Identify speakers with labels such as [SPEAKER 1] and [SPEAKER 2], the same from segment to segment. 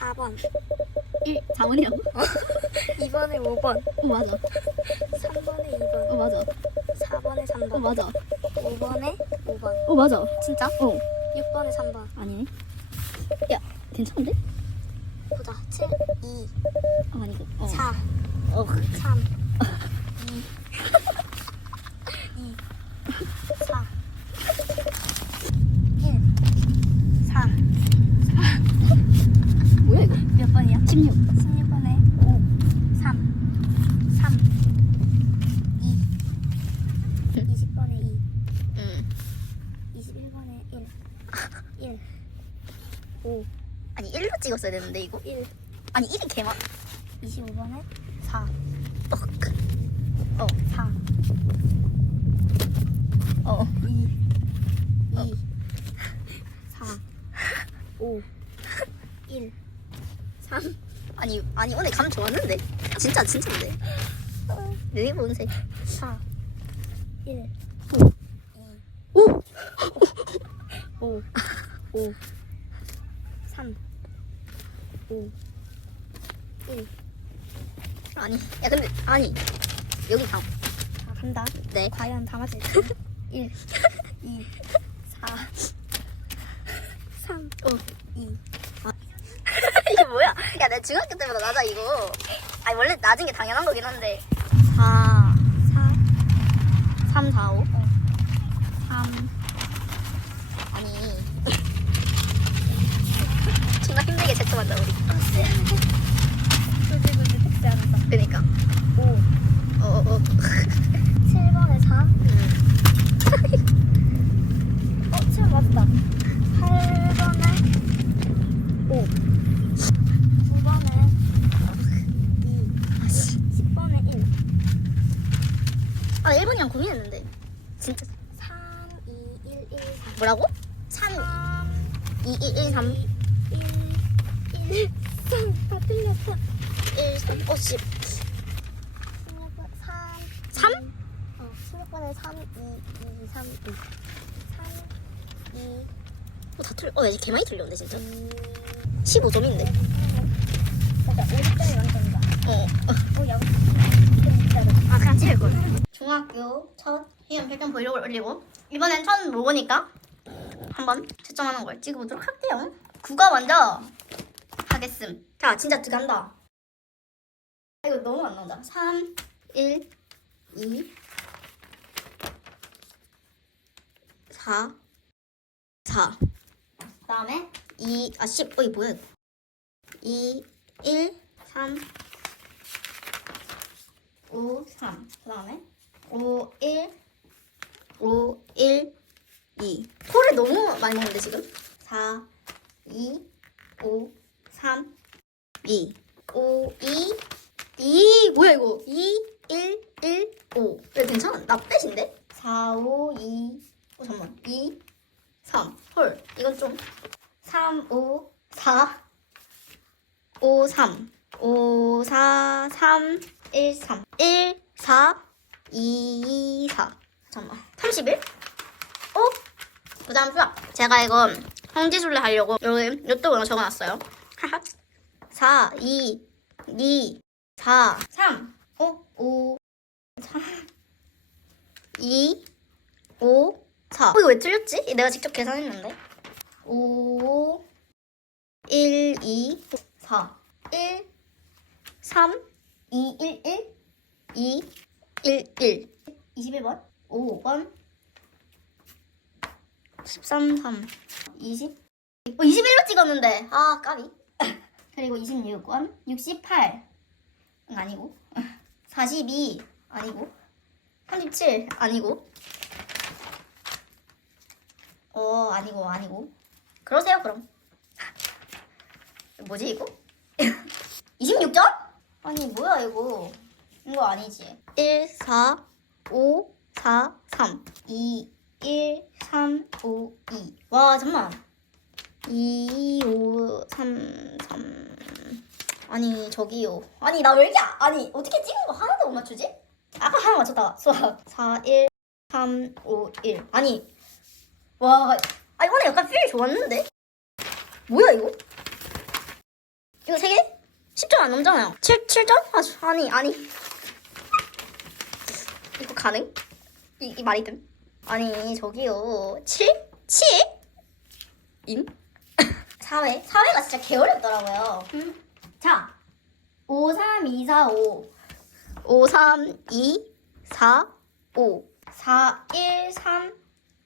[SPEAKER 1] 4번.
[SPEAKER 2] 1 4번이라고?
[SPEAKER 1] 2번에 5번.
[SPEAKER 2] 어 맞아.
[SPEAKER 1] 3번에 2번.
[SPEAKER 2] 어 맞아.
[SPEAKER 1] 4번에
[SPEAKER 2] 어
[SPEAKER 1] 3번
[SPEAKER 2] 맞아.
[SPEAKER 1] 5번에 5번.
[SPEAKER 2] 어 맞아.
[SPEAKER 1] 진짜?
[SPEAKER 2] 어.
[SPEAKER 1] 6번에 3번.
[SPEAKER 2] 아니네. 야 괜찮은데?
[SPEAKER 1] 보자. 7 2
[SPEAKER 2] 어 아니고. 어.
[SPEAKER 1] 4
[SPEAKER 2] 어.
[SPEAKER 1] 3 2 2 4 1 4
[SPEAKER 2] 뭐야 이거
[SPEAKER 1] 몇 번이야?
[SPEAKER 2] 16
[SPEAKER 1] 16번에 5 3 3 2 20번에 2
[SPEAKER 2] 응
[SPEAKER 1] 21번에 1 1 5
[SPEAKER 2] 아니 1로 찍었어야 되는데 이거?
[SPEAKER 1] 1
[SPEAKER 2] 아니 1이 개만
[SPEAKER 1] 25번에 4어4
[SPEAKER 2] 어.
[SPEAKER 1] 2 2 4 5 1 3
[SPEAKER 2] 아니 아니 오늘 감 좋았는데? 진짜 진짜인데? 여기 본색.
[SPEAKER 1] 4 1
[SPEAKER 2] 오.
[SPEAKER 1] 5 5 3 5 1
[SPEAKER 2] 아니 야 근데 아니 여기 감
[SPEAKER 1] 자, 간다.
[SPEAKER 2] 네.
[SPEAKER 1] 과연 다 맞을지. 1 2 4 3
[SPEAKER 2] 어.
[SPEAKER 1] 2
[SPEAKER 2] 이게 뭐야? 야, 내 중학교 때보다 낮아, 이거. 아니, 원래 낮은 게 당연한 거긴 한데. 4,
[SPEAKER 1] 4
[SPEAKER 2] 3, 4, 5.
[SPEAKER 1] 3
[SPEAKER 2] 아니. 존나 힘들게 채점한다, 우리.
[SPEAKER 1] 굳이 굳이 택시 안 했다.
[SPEAKER 2] 그니까.
[SPEAKER 1] 5
[SPEAKER 2] 어, 어, 어.
[SPEAKER 1] 7번에 4
[SPEAKER 2] 음.
[SPEAKER 1] 어, 7 맞다. 8번에 5 9번에 2 10번에 1
[SPEAKER 2] 아, 1번이랑 고민했는데. 진짜.
[SPEAKER 1] 3 2 1 1 4
[SPEAKER 2] 뭐라고? 3,
[SPEAKER 1] 3
[SPEAKER 2] 2, 1, 1, 3.
[SPEAKER 1] 1 1 3 다 틀렸어.
[SPEAKER 2] 1, 3, 어, 10.
[SPEAKER 1] 16번 3
[SPEAKER 2] 3?
[SPEAKER 1] 어, 16번에 3 2 2 3 2 3 2
[SPEAKER 2] 어, 다 틀려. 어, 야, 개 많이 틀렸는데, 진짜.
[SPEAKER 1] 2
[SPEAKER 2] 15점인데.
[SPEAKER 1] 맞아 50점이 만점이다.
[SPEAKER 2] 어.
[SPEAKER 1] 어, 야.
[SPEAKER 2] 아, 그냥 찍을걸. 중학교 첫 회원 필동 브이로그를 올리고, 이번엔 처음 먹으니까 한번 채점하는 걸 찍어보도록 할게요. 국어 먼저 하겠음. 자, 진짜 들어간다. 아, 이거 너무 안 나온다. 3, 1, 2, 4, 4. 그 다음에 2, 아, 10. 어, 이 뭐야, 이거. 2, 1, 3, 5, 3. 그 다음에 5, 1, 5, 1, 2. 코를 너무 많이 먹는데 지금? 4, 2, 5, 3, 2. 5, 2, 2. 뭐야 이거? 2, 1, 1, 5. 왜 괜찮아? 나 빼신데? 4, 5, 2. 어, 잠깐만. 2, 3. 헐. 이건 좀. 3, 5, 4, 5, 3. 5, 4, 3, 1, 3. 1, 4, 2, 4. 잠깐만. 31? 어? 그 다음 수학. 제가 이거 홍지술래 하려고 여기 요쪽으로 적어놨어요. 하하. 4, 2, 2, 4, 3, 어? 5, 3, 2, 5, 4. 어, 이거 왜 틀렸지? 내가 직접 계산했는데. 5, 1, 2, 4, 1, 3, 2, 1, 1, 2, 1, 1. 21번, 5번, 13, 3, 20. 어, 21로 찍었는데. 아, 까비. 그리고 26번, 68. 응, 아니고. 42. 아니고. 37. 아니고. 어, 아니고, 아니고. 그러세요, 그럼. 뭐지, 이거? 26점? 아니, 뭐야, 이거. 이거 아니지. 1, 4, 5, 4, 3. 2, 1, 3, 5, 2. 와, 잠만. 2, 5, 3, 3. 아니, 저기요. 아니, 나 왜 이렇게, 아- 아니, 어떻게 찍은 거 하나도 못 맞추지? 아까 하나 맞췄다. 수학. 4, 1, 3, 5, 1. 아니, 와. 아니, 오늘 약간 필 좋았는데? 뭐야, 이거? 이거 세 개? 10점 안 넘잖아요. 7, 7점? 아, 아니, 아니. 이거 가능? 이, 이 말이 됨? 아니, 저기요. 7? 7? 인? 4회? 4회가 진짜 개어렵더라고요. 자, 5, 3, 2, 4, 5. 5, 3, 2, 4, 5. 4, 1, 3,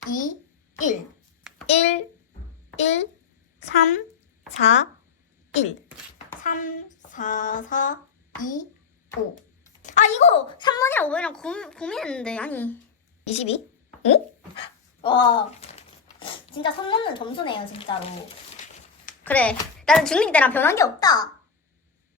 [SPEAKER 2] 2, 1. 1, 1, 3, 4, 1. 3, 4, 4, 2, 5. 아, 이거 3번이랑 5번이랑 고, 고민했는데, 아니. 22? 어? 와. 진짜 선 넘는 점수네요, 진짜로. 그래. 나는 중딩 때랑 변한 게 없다.